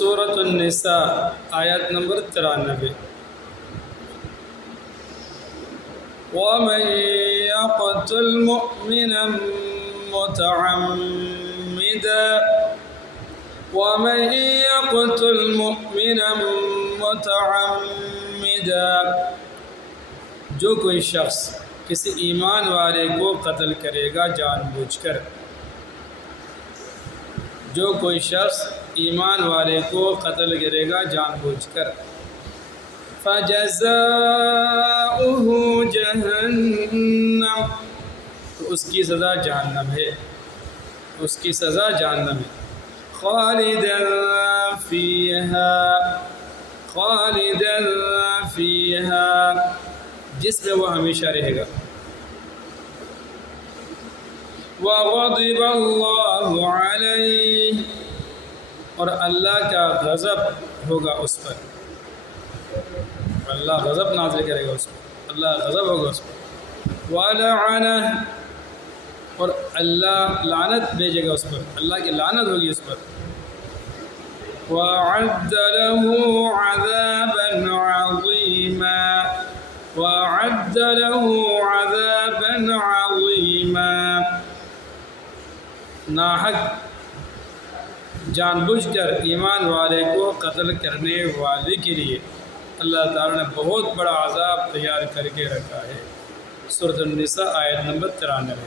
سورة النساء آیت نمبر 93 وَمَن يَقْتُلْ مُؤْمِنًا مُتَعَمِّدًا جو کوئی شخص کسی ایمان والے کو قتل کرے گا جان بوجھ کر، جو کوئی شخص ایمان والے کو قتل کرے گا جان بوجھ کر، فَجَزَاؤُهُ جَهَنَّمُ تو اس کی سزا جہنم ہے، اس کی سزا جہنم ہے، خالداً فیہا جس میں وہ ہمیشہ رہے گا، وَغَضِبَ اللَّهُ عَلَيْهِ اور اللہ کا غضب ہوگا اس پر، اللہ غضب نازل کرے گا اس پر، اللہ غضب ہوگا اس پر، وَلَعَنَهُ اور اللہ لعنت بھیجے گا اس پر، اللہ کی لعنت ہوگی اس پر، وَأَعَدَّ لَهُ عَذَابًا عَظِيمًا ناحق جان بوجھ کر ایمان والے کو قتل کرنے والے کے لیے اللہ تعالیٰ نے بہت بڑا عذاب تیار کر کے رکھا ہے۔ سورۃ النساء آیت نمبر 93۔